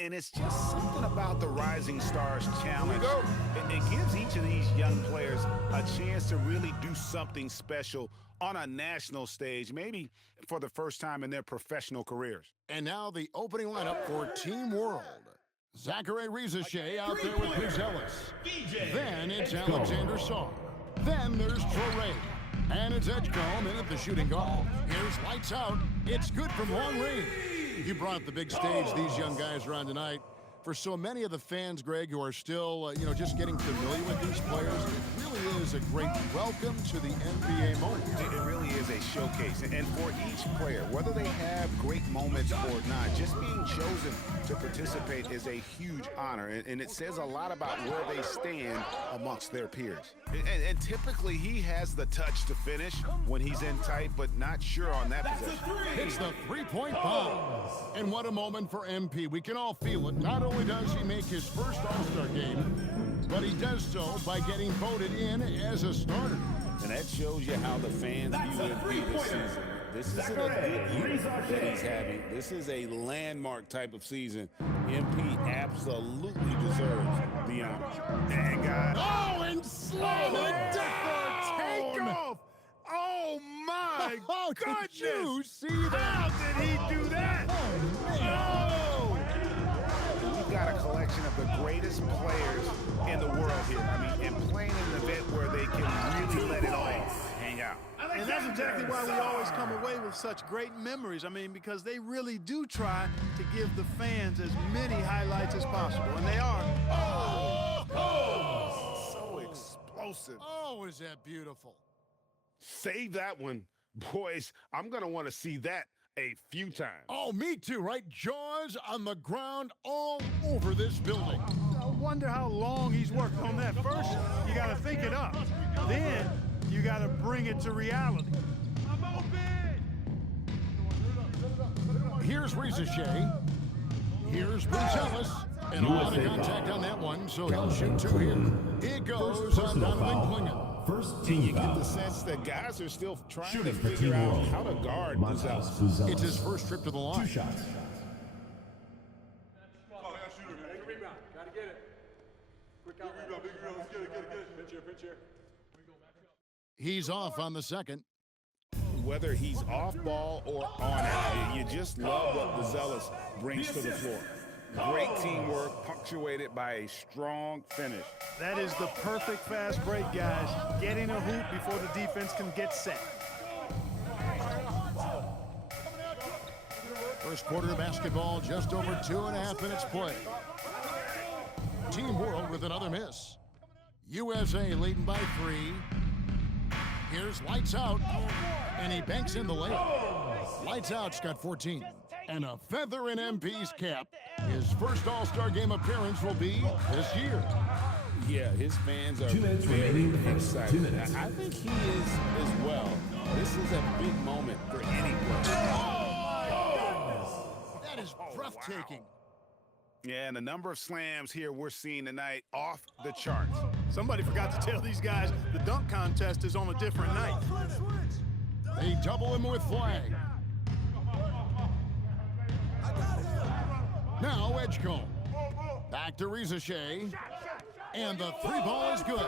And it's just something about the Rising Stars Challenge. It gives each of these young players a chance to really do something special on a national stage, maybe for the first time in their professional careers. And now the opening lineup for Team World. Zachary Rizachet out there with Chris Ellis. Then it's Alexander Saar. Then there's Torrey. And it's Edgecombe in at the shooting guard. Here's lights out. It's good from long range. You brought the big stage these young guys are on tonight. For so many of the fans, Greg, who are still, just getting familiar with these players, it really is a great welcome to the NBA moment. It really is a showcase. And for each player, whether they have great moments or not, just being chosen to participate is a huge honor. And it says a lot about where they stand amongst their peers. And typically, he has the touch to finish when he's in tight, but not sure on that possession. It's the three-point bomb. And what a moment for MP. We can all feel it. Not only does he make his first All-Star game, but he does so by getting voted in as a starter. And that shows you how the fans view MP this season. This isn't a good year that he's having. This is a landmark type of season. MP absolutely deserves the honor. And guys, and slam it down! Takeoff! Oh my goodness! Did you see that? How did he do that? Oh! We've got a collection of the greatest players in the world here. I mean, and playing in an event where they can really let it all hang out. And that's exactly why we always come away with such great memories. I mean, because they really do try to give the fans as many highlights as possible. And they are. So explosive. Oh, is that beautiful? Save that one. Boys, I'm going to want to see that a few times. Oh, me too, right? Jaws on the ground all over this building. I wonder how long he's worked on that. First, you got to think it up. Then, you got to bring it to reality. Here's Rizachet. Here's Bruce Ellis. And a lot of contact on that one, so he'll shoot two here. Here goes on Donovan Clingan. First And you team get foul. the sense that guys are still trying Shooting to for figure Team out World. how to guard Montas Buzelis. Buzelis. It's his first trip to the line. 2 shots. He's off on the second. Whether he's off ball or on it, you just love what Buzelis brings to the floor. Great teamwork, punctuated by a strong finish. That is the perfect fast break, guys. Getting a hoop before the defense can get set. First quarter of basketball, just over 2.5 minutes play. Team World with another miss. USA leading by 3. Here's lights out, and he banks in the layup. Lights out's got 14. And a feather in MP's cap. His first All-Star game appearance will be this year. Yeah, his fans are 2 minutes very remaining. 2 excited. minutes. I think he is as well. This is a big moment for any player. That is breathtaking. Yeah, and the number of slams here we're seeing tonight off the charts. Somebody forgot to tell these guys the dunk contest is on a different night. They double him with flag. Now Edgecombe. Back to Rizachet. And the 3-ball is good.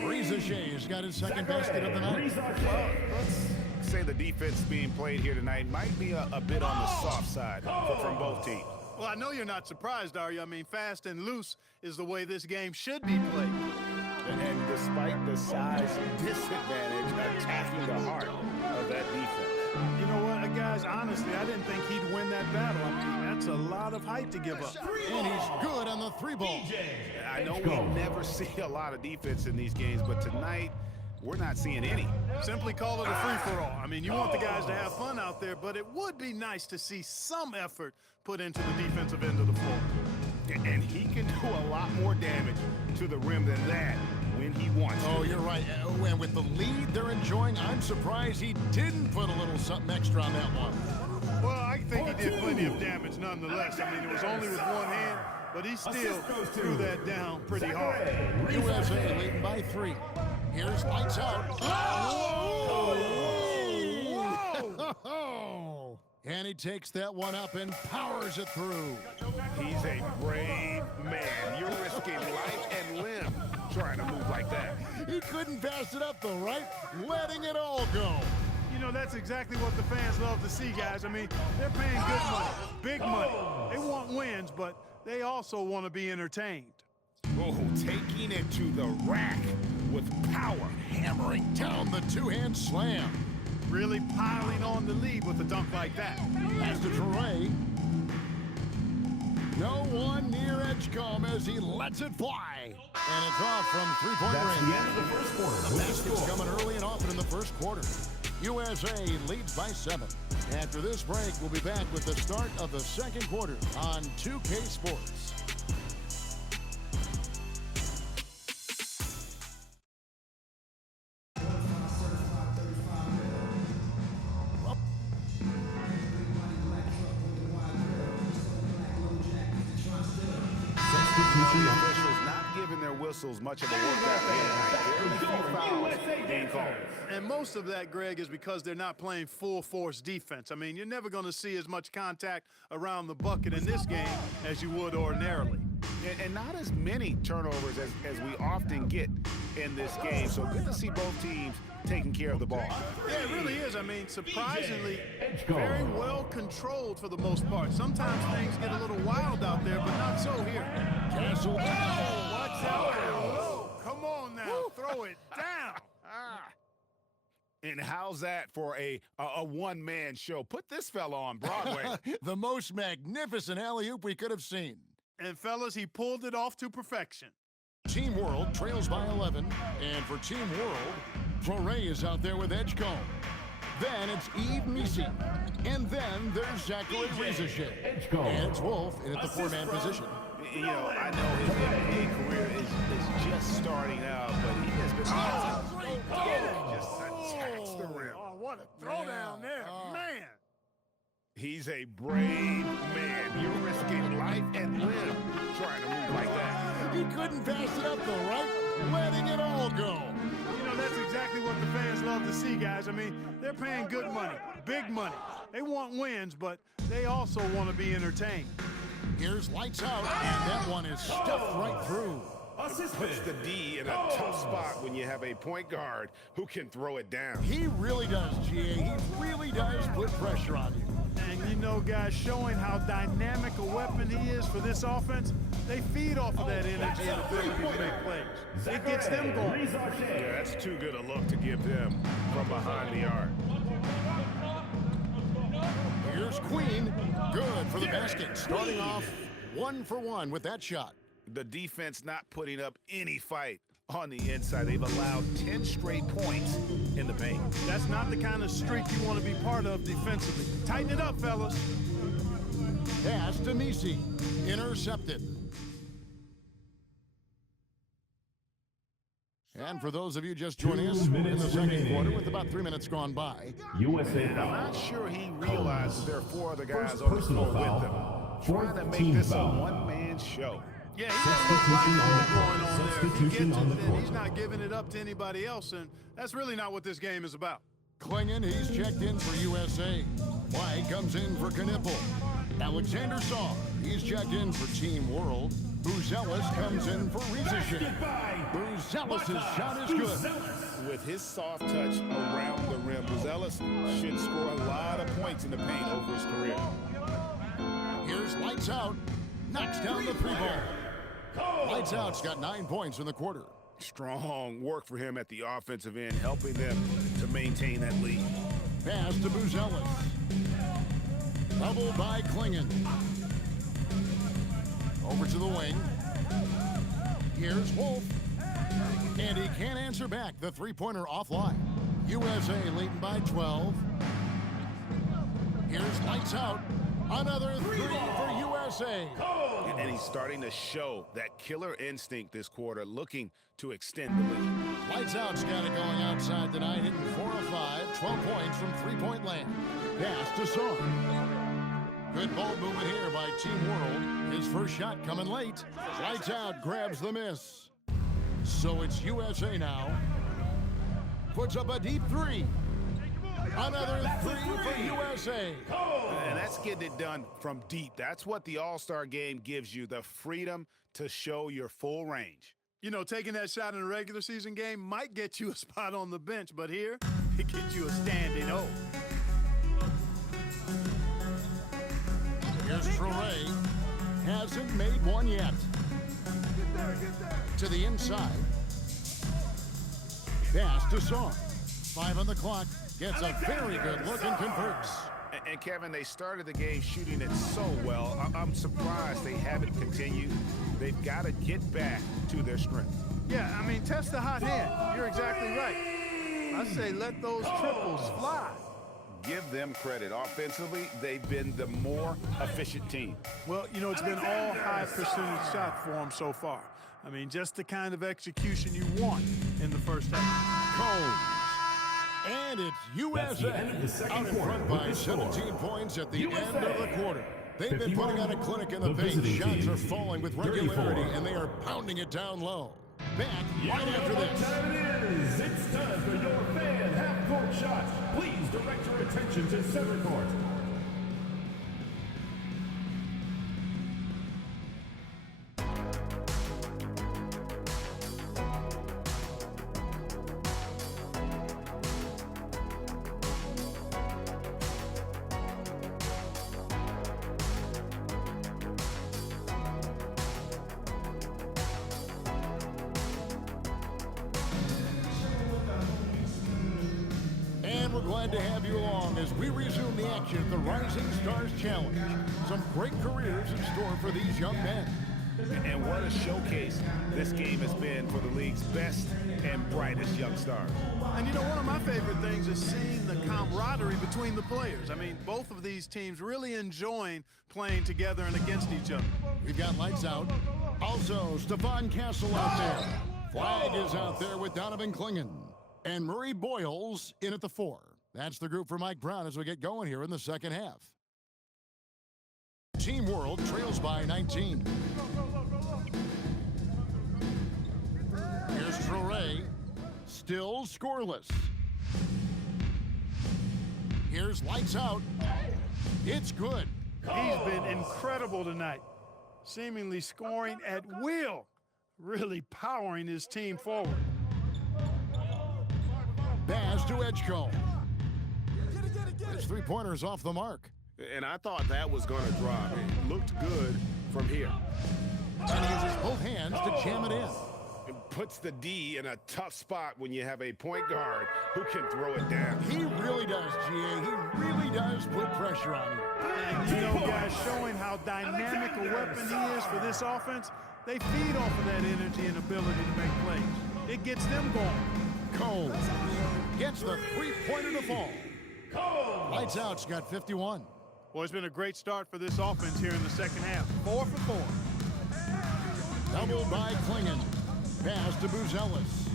Rizachet has got his second basket of the night. Well, let's say the defense being played here tonight might be a bit on the soft side from both teams. Well, I know you're not surprised, are you? I mean, fast and loose is the way this game should be played. And despite the size disadvantage, attacking the heart of that defense. You know what, guys, honestly, I didn't think he'd win that battle. I mean, that's a lot of height to give up. And he's good on the 3-ball. I know we never see a lot of defense in these games, but tonight, we're not seeing any. Simply call it a free-for-all. I mean, you want the guys to have fun out there, but it would be nice to see some effort put into the defensive end of the floor. And he can do a lot more damage to the rim than that when he wants to. Oh, you're right. And with the lead they're enjoying, I'm surprised he didn't put a little something extra on that one. Well, I think he did plenty of damage nonetheless. I mean, it was only with one hand, but he still threw that down pretty hard. USA leading by 3. Here's lights out. Oh! And he takes that one up and powers it through. He's a brave man. You're risking life and limb trying to move like that. He couldn't pass it up the right, letting it all go. You know, that's exactly what the fans love to see, guys. I mean, they're paying good money, big money. They want wins, but they also want to be entertained. Oh, taking it to the rack with power. Hammering down the two-hand slam. Really piling on the lead with a dunk like that. Pass to Trey. No one near Edgecombe as he lets it fly. And it's off from three-point range. That's the end of the first quarter. The basket's coming early and often in the first quarter. USA leads by 7. After this break, we'll be back with the start of the second quarter on 2K Sports. Officials not giving their whistles much of a workout tonight. Very few fouls being called. And most of that, Greg, is because they're not playing full-force defense. I mean, you're never going to see as much contact around the bucket in this game as you would ordinarily. And not as many turnovers as we often get in this game. So good to see both teams taking care of the ball. Yeah, it really is. I mean, surprisingly, very well controlled for the most part. Sometimes things get a little wild out there, but not so here. Castle. Watch out. Whoa, come on now. Throw it down. And how's that for a one-man show? Put this fella on Broadway. The most magnificent alley-oop we could have seen. And, fellas, he pulled it off to perfection. Team World trails by 11. And for Team World, Fleury is out there with Edgecombe. Then it's Yves Missy. And then there's Zachary Rizichet. And it's Wolf in at the four-man position. You know, I know his NBA career is just starting out, but he has been just attacks the rim. Oh, what a throwdown there. Man. He's a brave man. You're risking life and limb trying to move like that. He couldn't pass it up the right, letting it all go. You know, that's exactly what the fans love to see, guys. I mean, they're paying good money, big money. They want wins, but they also want to be entertained. Here's lights out, and that one is stuffed right through. Puts the D in a tough spot when you have a point guard who can throw it down. He really does, GA. He really does put pressure on you. And you know, guys, showing how dynamic a weapon he is for this offense, they feed off of that energy and ability to make plays. It gets them going. Yeah, that's too good a look to give them from behind the arc. Here's Queen. Good for the basket. Starting off 1 for 1 with that shot. The defense not putting up any fight on the inside. They've allowed 10 straight points in the paint. That's not the kind of streak you want to be part of defensively. Tighten it up, fellas. Pass to Missy. Intercepted. And for those of you just joining us in the second quarter with about 3 minutes gone by, USA I'm foul. not sure he realizes there are 4 other guys First on the personal floor foul. with them. Fourth Trying to make team this a foul. one-man show. Yeah, he's got a lot going on there. If he Substitution gets on the it, then court. he's not giving it up to anybody else, and that's really not what this game is about. Klingon, he's checked in for USA. White comes in for Knipple. Alexander Saw, he's checked in for Team World. Buzelis comes in for Rizichet. Buzelis' shot is good. With his soft touch around the rim, Buzelis should score a lot of points in the paint over his career. Here's Lights Out. Knocks down the three ball. Lights Out's got 9 points in the quarter. Strong work for him at the offensive end, helping them to maintain that lead. Pass to Buzelis. Double by Klingon. Over to the wing. Here's Wolf. And he can't answer back. The three-pointer offline. USA leading by 12. Here's Lights Out. Another three for USA. And he's starting to show that killer instinct this quarter, looking to extend the lead. Lights Out's got it going outside tonight, hitting 4 of 5, 12 points from three-point land. Pass to Song. Good ball movement here by Team World. His first shot coming late. Lights Out grabs the miss. So it's USA now. Puts up a deep three. Another three for USA. And that's getting it done from deep. That's what the All-Star game gives you, the freedom to show your full range. You know, taking that shot in a regular season game might get you a spot on the bench, but here, it gets you a standing O. Here's Traore. Hasn't made one yet. To the inside. Pass to Song. 5 on the clock. Gets a very good look and converts. And Kevin, they started the game shooting it so well. I'm surprised they haven't continued. They've got to get back to their strength. Yeah, I mean, test the hot hand. You're exactly right. I say let those triples fly. Give them credit. Offensively, they've been the more efficient team. Well, you know, it's been all high percentage shot for them so far. I mean, just the kind of execution you want in the first half. Combs. And it's USA out in front by 17 points at the end of the quarter. They've been putting on a clinic in the paint. Shots are falling with regularity, and they are pounding it down low. Back right after this. It's time for your fan half-court shots. Please direct your attention to center court. We're glad to have you along as we resume the action at the Rising Stars Challenge. Some great careers in store for these young men. And what a showcase this game has been for the league's best and brightest young stars. And you know, one of my favorite things is seeing the camaraderie between the players. I mean, both of these teams really enjoying playing together and against each other. We've got lights out. Also, Stephon Castle out there. Flag is out there with Donovan Clingan. And Murray Boyles in at the 4. That's the group for Mike Brown as we get going here in the second half. Team World trails by 19. Here's Traore. Still scoreless. Here's lights out. It's good. He's been incredible tonight. Seemingly scoring at will. Really powering his team forward. Pass to Edgecombe. His three-pointer's off the mark. And I thought that was going to drop. It looked good from here. And he uses both hands to jam it in. It puts the D in a tough spot when you have a point guard who can throw it down. He really does, GA. He really does put pressure on you. And you know, guys, showing how dynamic a weapon he is for this offense, they feed off of that energy and ability to make plays. It gets them going. Combs gets the three-pointer to fall. Lights out's got 51. Well, it's been a great start for this offense here in the second half. 4 for 4. Doubled by Clingan. Pass to Buzelis.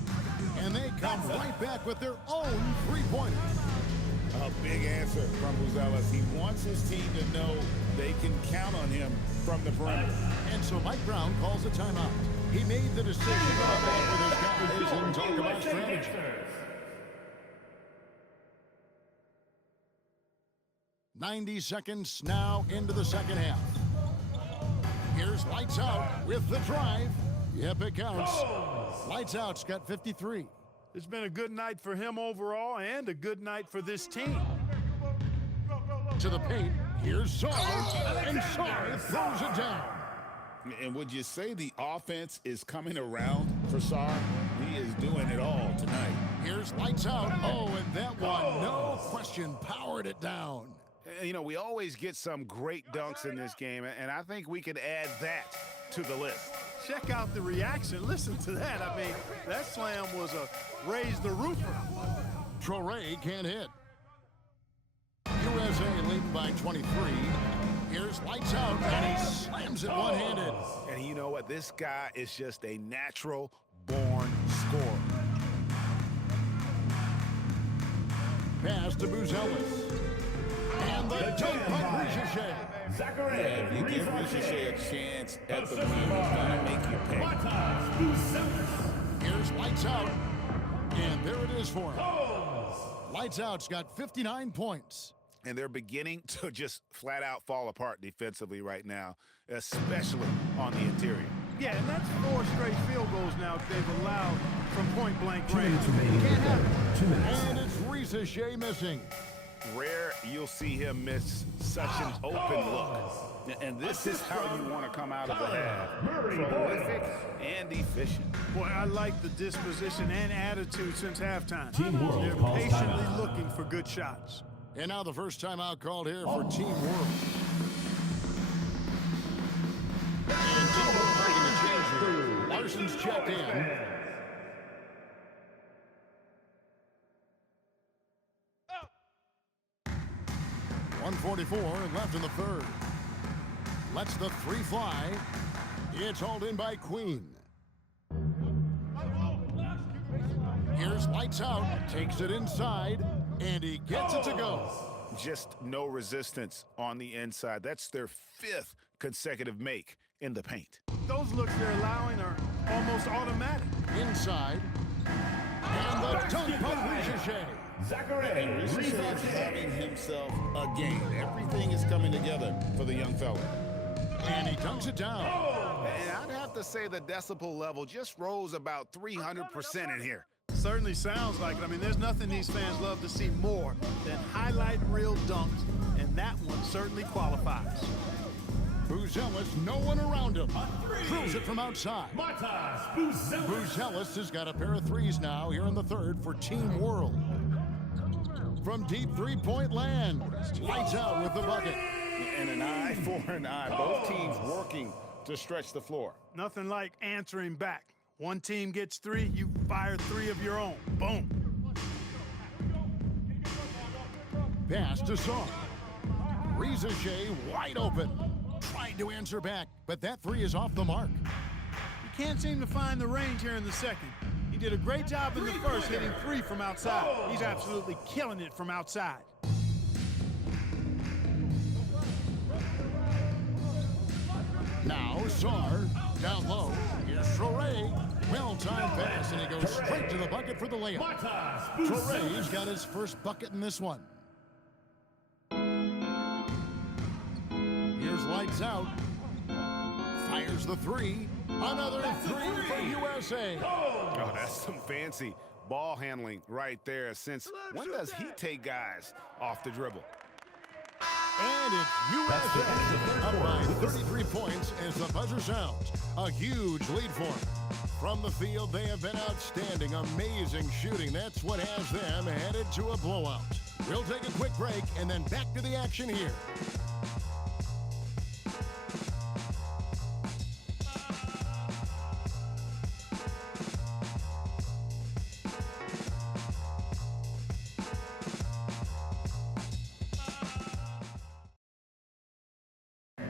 And they come right back with their own three-pointer. A big answer from Buzelis. He wants his team to know they can count on him from the perimeter. And so Mike Brown calls a timeout. He made the decision to come back with his guys and talk about strategy. 90 seconds now into the second half. Here's lights out with the drive. Yep, it counts. Lights out's got 53. It's been a good night for him overall and a good night for this team. To the paint, here's Sarr, and Sarr throws it down. And would you say the offense is coming around for Sarr? He is doing it all tonight. Here's lights out. Oh, and that one, no question, powered it down. You know, we always get some great dunks in this game, and I think we could add that to the list. Check out the reaction. Listen to that. I mean, that slam was a raise the roofer. Traore can't hit. USA leading by 23. Here's lights out, and he slams it one-handed. And you know what? This guy is just a natural-born scorer. Pass to Buzelis. And the dunk by Ricochet. If you give Ricochet a chance at the rim, he's going to make you pay. Here's lights out. And there it is for him. Lights Out's got 59 points. And they're beginning to just flat out fall apart defensively right now, especially on the interior. Yeah, and that's 4 straight field goals now they've allowed from point-blank 2 range. minutes remaining. Can't have it. 2 minutes. And it's Risa Shea missing. Rare you'll see him miss such an open look. And this is how you want to come out of the half. Prolific and efficient. Boy, I like the disposition and attitude since halftime. Team World They're calls patiently timeout. looking for good shots. And now the first timeout called here for Team World. And Team World making a change here. Larson's checked in. .144 left in the third. Lets the 3 fly. It's hauled in by Queen. Here's Lights Out. Takes it inside. And he gets it to go. Just no resistance on the inside. That's their 5th consecutive make in the paint. Those looks they're allowing are almost automatic. Inside. And the dunk by Ricochet. Zachary Ricochet is having himself a game. Everything is coming together for the young fella. And he dunks it down. And I'd have to say the decibel level just rose about 300% in here. Certainly sounds like it. I mean, there's nothing these fans love to see more than highlight reel dunks, and that one certainly qualifies. Buzelis, no one around him. Throws it from outside. Matas Buzelis. Buzelis has got a pair of threes now here in the third for Team World. From deep three-point land. Lights Out with the bucket. And an eye for an eye. Both teams working to stretch the floor. Nothing like answering back. One team gets 3, you fire 3 of your own. Boom. Pass to Saw. Risa Shea wide open. Tried to answer back, but that 3 is off the mark. You can't seem to find the range here in the second. He did a great job in the first, hitting 3 from outside. He's absolutely killing it from outside. Now Sar down low. Here's Traore. Well-timed pass, and he goes straight to the bucket for the layup. Matas Traore's Buzelis. got his first bucket in this one. Here's Lights Out. Fires the 3. Another 3 for USA. Oh, that's some fancy ball handling right there. Since when does he take guys off the dribble? And it's USA up by 33 points as the buzzer sounds. A huge lead for them. From the field, they have been outstanding. Amazing shooting. That's what has them headed to a blowout. We'll take a quick break and then back to the action here.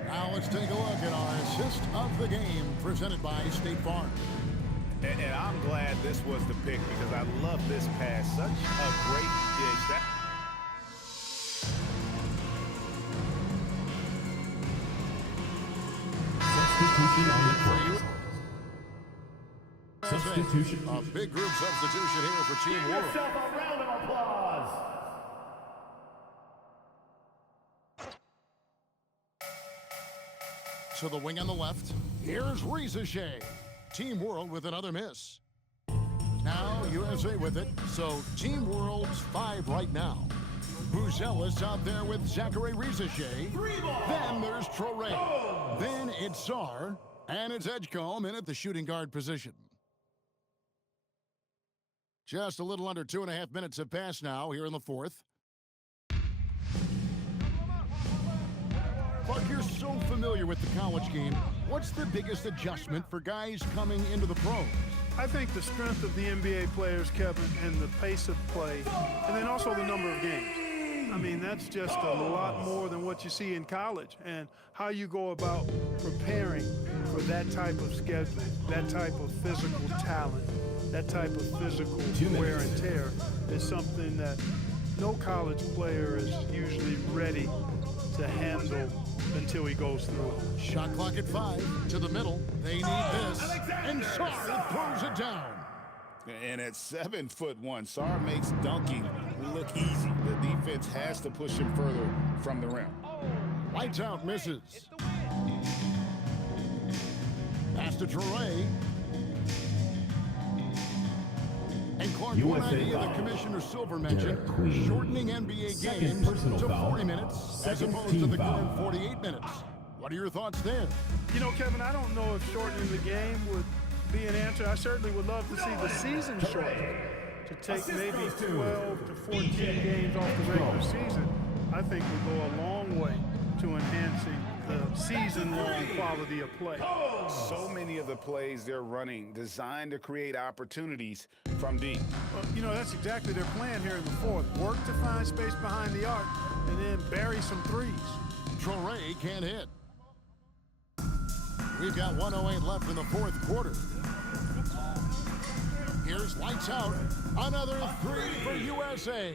Now let's take a look at our assist of the game presented by State Farm. And I'm glad this was the pick because I love this pass. Such a great dish. Substitution on the court. Substitution. A big group substitution here for Team World. Yourself a round of applause. To the wing on the left. Here's Risa Shea. Team World with another miss. Now USA with it. So Team World's 5 right now. Buzelis out there with Zachary Risa Shea. Then there's Traore. Then it's Sar. And it's Edgecombe in at the shooting guard position. Just a little under 2.5 minutes have passed now here in the fourth. Buck, you're so familiar with the college game. What's the biggest adjustment for guys coming into the pros? I think the strength of the NBA players, Kevin, and the pace of play, and then also the number of games. I mean, that's just a lot more than what you see in college, and how you go about preparing for that type of schedule, that type of physical talent, that type of physical wear and tear is something that no college player is usually ready to handle until he goes through it. Shot clock at 5. To the middle. They need this. And Sar throws it down. And at 7'1", Sar makes dunking look easy. The defense has to push him further from the rim. Lights out, misses. Pass to Toure. And Clark, one USA idea foul. that Commissioner Silver mentioned, Derek Queen. shortening NBA Second games personal to foul. 40 minutes as Second opposed to team the foul. current 48 minutes. What are your thoughts there? You know, Kevin, I don't know if shortening the game would be an answer. I certainly would love to see the season shortened to take maybe 12 to 14 games off the regular season. I think would go a long way to enhancing the season-long quality of play. So many of the plays they're running designed to create opportunities from deep. Well, you know, that's exactly their plan here in the fourth. Work to find space behind the arc and then bury some threes. Toure can't hit. We've got 1:08 left in the fourth quarter. Here's lights out. Another three for USA.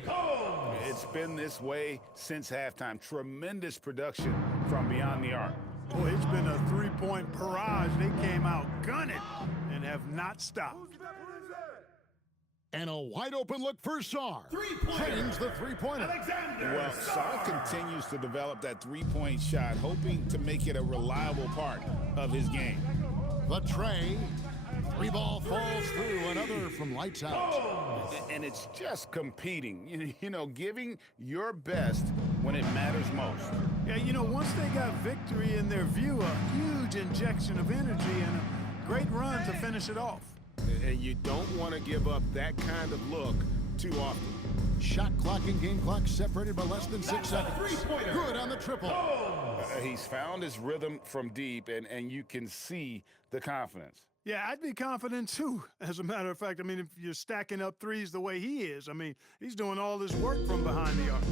It's been this way since halftime. Tremendous production from beyond the arc. Boy, it's been a three-point barrage. They came out gunning and have not stopped. And a wide-open look for Sarr. Change the three-pointer. Well, Sarr continues to develop that three-point shot, hoping to make it a reliable part of his game. The tray. Three ball falls through. Another from lights out. And it's just competing, you know, giving your best when it matters most. Yeah, you know, once they got victory in their view, a huge injection of energy and a great run to finish it off. And you don't want to give up that kind of look too often. Shot clock and game clock separated by less than 6 seconds. Good on the triple. He's found his rhythm from deep, and you can see the confidence. Yeah, I'd be confident too, as a matter of fact. I mean, if you're stacking up threes the way he is, I mean, he's doing all this work from behind the arc.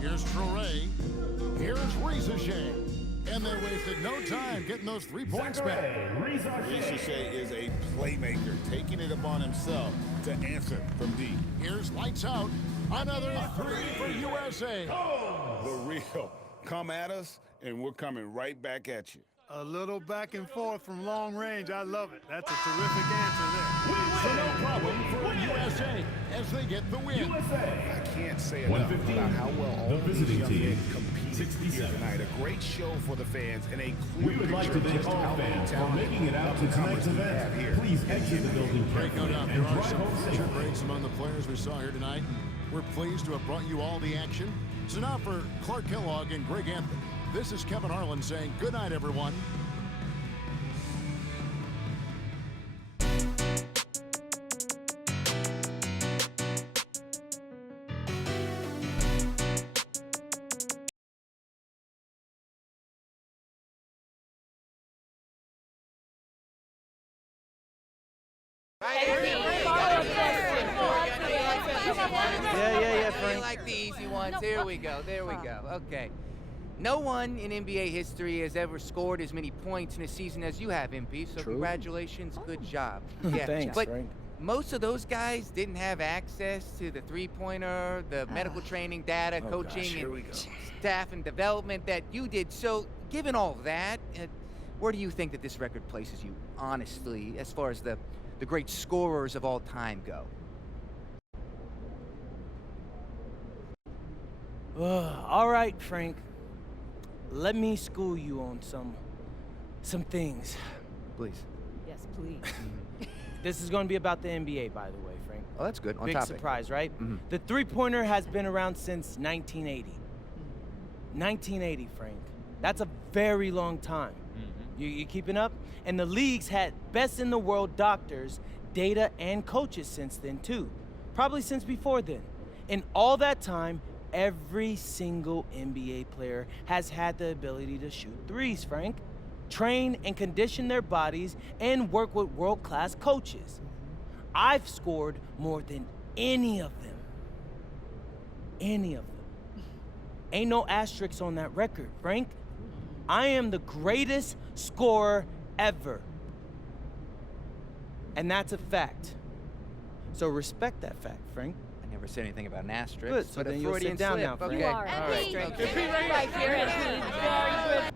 Here's Toure. Here's Rizashea. And they wasted no time getting those 3 points back. Rizashea is a playmaker, taking it upon himself to answer from deep. Here's lights out. Another three for USA. The real. Come at us, and we're coming right back at you. A little back and forth from long range. I love it. That's a terrific answer there. So no problem for USA as they get the win. I can't say enough about how well all the these visiting young team, men competed here tonight. A great show for the fans and a clear We would like to picture of thank just all how many fans for talented making it out to up-and-comers tonight's we have event. here. Please exit the building Break no carefully doubt. and There are drive some home future safe. breaks among the players we saw here tonight. We're pleased to have brought you all the action. So now for Clark Kellogg and Greg Anthony, this is Kevin Harlan saying good night, everyone. Yeah, Frank. Like the easy ones. There we go. Okay. No one in NBA history has ever scored as many points in a season as you have, MP. So congratulations, good job. Yeah, Thanks, but Frank. most of those guys didn't have access to the three-pointer, the medical training data, coaching, and staff and development that you did. So, given all that, where do you think that this record places you, honestly, as far as the great scorers of all time go? All right, Frank. Let me school you on some things. Please. Yes, please. This is going to be about the NBA, by the way, Frank. Oh, that's good. On Big topic. surprise, right? Mhm. The three-pointer has been around since 1980. 1980, Frank. That's a very long time. You keeping up? And the league's had best-in-the-world doctors, data, and coaches since then, too. Probably since before then. In all that time, every single NBA player has had the ability to shoot threes, Frank. Train and condition their bodies and work with world-class coaches. I've scored more than any of them. Any of them. Ain't no asterisks on that record, Frank. I am the greatest scorer ever. And that's a fact. So respect that fact, Frank. I never said anything about an asterisk. Good, so but then a you'll sit Freudian down slip. now, Frank. Okay. You All are. right. MP, Okay. right here, MP. Very good.